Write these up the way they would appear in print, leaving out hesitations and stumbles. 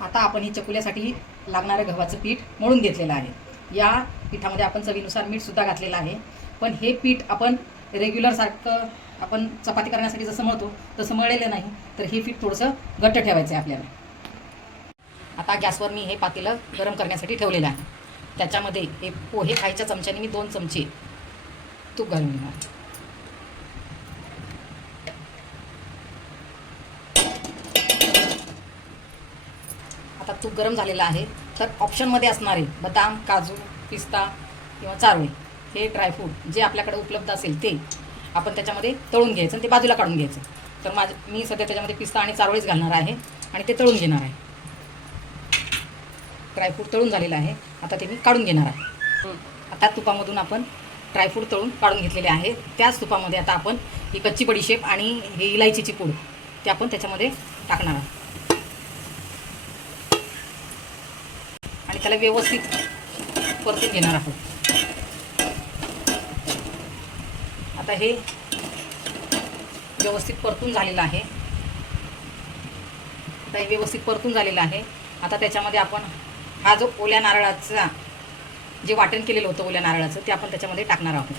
आता आपण ही चकुल्यासाठी लागणारं गव्हाचं पीठ मळून घेतलेलं आहे। या पिठामध्ये आपण चवीनुसार मीठसुद्धा घातलेलं आहे। पण हे पीठ आपण रेग्युलरसारखं आपण चपाती करण्यासाठी जसं मळतो तसं मळलेलं नाही, तर हे पीठ थोडंसं घट्ट ठेवायचं आहे आपल्याला। आता गॅसवर मी हे पातेलं गरम करण्यासाठी ठेवलेलं आहे। त्याच्यामध्ये हे पोहे खायच्या चमच्याने मी 2 चमचे तूप घालून घेणार। आता तूप गरम झालेलं आहे, तर ऑप्शनमध्ये असणारे बदाम, काजू, पिस्ता किंवा चारोळे हे ड्रायफ्रूट जे आपल्याकडे उपलब्ध असेल ते आपण त्याच्यामध्ये तळून घ्यायचं आणि ते बाजूला काढून घ्यायचं। तर मी सध्या त्याच्यामध्ये पिस्ता आणि चारोळेच घालणार आहे आणि ते तळून घेणार आहे। ड्रायफ्रूट तळून झालेलं आहे, आता ते मी काढून घेणार आहे। आता तुपामधून आपण ड्रायफ्रूट तळून काढून घेतलेले आहे। त्याच तुपामध्ये आता आपण ही कच्ची बडीशेप आणि हे इलायचीची पूड ते आपण त्याच्यामध्ये टाकणार आहोत आणि त्याला व्यवस्थित परतून घेणार आहोत। आता हे व्यवस्थित परतून झालेलं आहे। आता हे व्यवस्थित परतून झालेलं आहे। आता त्याच्यामध्ये आपण हा जो ओल्या नारळाचा जे वाटण केलेलं होतं ओल्या नारळाचं ते आपण त्याच्यामध्ये टाकणार आहोत।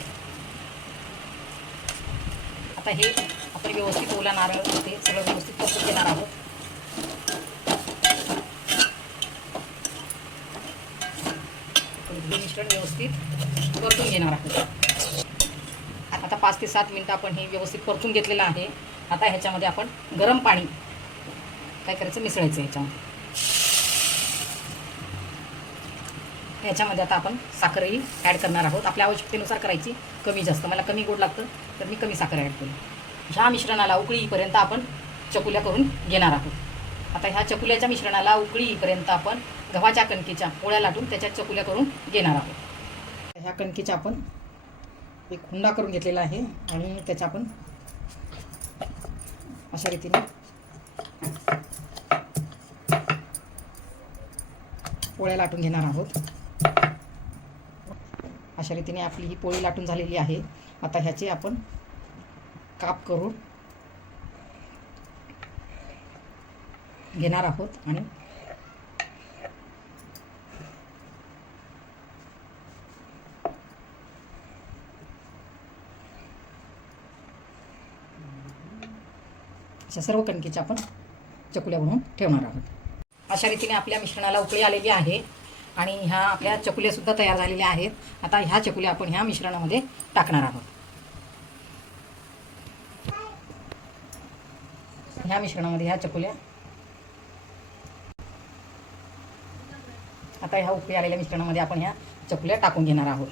आता हे आपण व्यवस्थित ओला नारळ ते सगळं व्यवस्थित परतून घेणार आहोत। हे मिश्रण व्यवस्थित परतून घेणार आहोत। आता 5 ते 7 मिनिटं आपण हे व्यवस्थित परतून घेतलेलं आहे। आता ह्याच्यामध्ये आपण गरम पाणी काय करायचं, मिसळायचं ह्याच्यामध्ये। ह्याच्यामध्ये आता आपण साखरही ॲड करणार आहोत। आपल्या आवश्यकतेनुसार करायची, कमी जास्त। मला कमी गोड लागतं तर मी कमी साखर ॲड केली। ह्या मिश्रणाला उकळी येईपर्यंत आपण चकुल्या करून घेणार आहोत। आता ह्या चकुल्याच्या मिश्रणाला उकळी येईपर्यंत आपण गव्हाच्या कणकेच्या पोळ्या लाटून त्याच्या चकुल्या करून घेणार आहोत। ह्या कणकेच्या आपण एक हुंडा करून घेतलेला आहे आणि त्याच्या आपण अशा रीतीने पोळ्या लाटून घेणार आहोत। अशा रीतीने आपली ही पोळी लाटून झालेली आहे। आता ह्याचे आपण काप करून घेणार आहोत आणि अशा सर्व कणकेच्या आपण चकुल्या बनवून ठेवणार आहोत। अशा रीतीने आपल्या मिश्रणाला उकळी आलेली आहे आणि ह्या आपल्या चकुल्यासुद्धा तयार झालेल्या आहेत। आता ह्या चकुल्या आपण ह्या मिश्रणामध्ये टाकणार आहोत। ह्या मिश्रणामध्ये ह्या चकुल्या आता ह्या उकळी आलेल्या मिश्रणामध्ये आपण ह्या चकुल्या टाकून घेणार आहोत।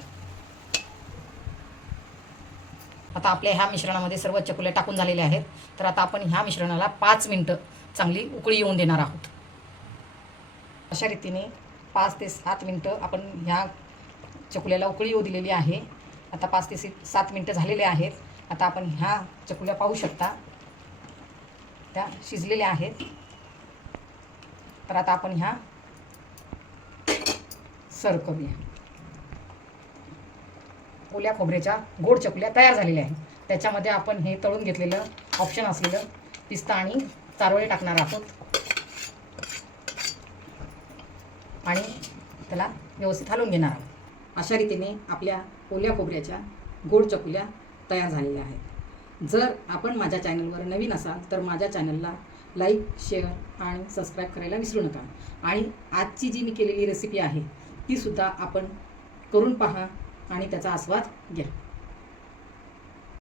आता आपल्या ह्या मिश्रणामध्ये सर्व चकुल्या टाकून झालेल्या आहेत। तर आता आपण ह्या मिश्रणाला 5 मिनिटं चांगली उकळी येऊन देणार आहोत। अशा रीतीने 5 ते 7 मिनिटं आपण ह्या चकुल्याला उकळी येऊ दिलेली आहे। आता 5 ते 7 मिनिटं झालेले आहेत। आता आपण ह्या चकुल्या पाहू शकता, त्या शिजलेल्या आहेत। तर आता आपण ह्या सर्व करूया। ओल्या खोबऱ्याच्या गोड चकुल्या तयार झालेल्या आहेत। त्याच्यामध्ये आपण हे तळून घेतलेलं ऑप्शन असलेलं पिस्ता आणि चारोळे टाकणार आहोत आणि त्याला व्यवस्थित हलवून घेणार आहोत। अशा रीतीने आपल्या ओल्या खोबऱ्याच्या गोड चकुल्या तयार झालेल्या आहेत। जर आपण माझ्या चॅनलवर नवीन असाल तर माझ्या चॅनलला लाईक, शेअर आणि सबस्क्राईब करायला विसरू नका। आणि आजची जी मी केलेली रेसिपी आहे तीसुद्धा आपण करून पहा आणि त्याचा आस्वाद घ्या।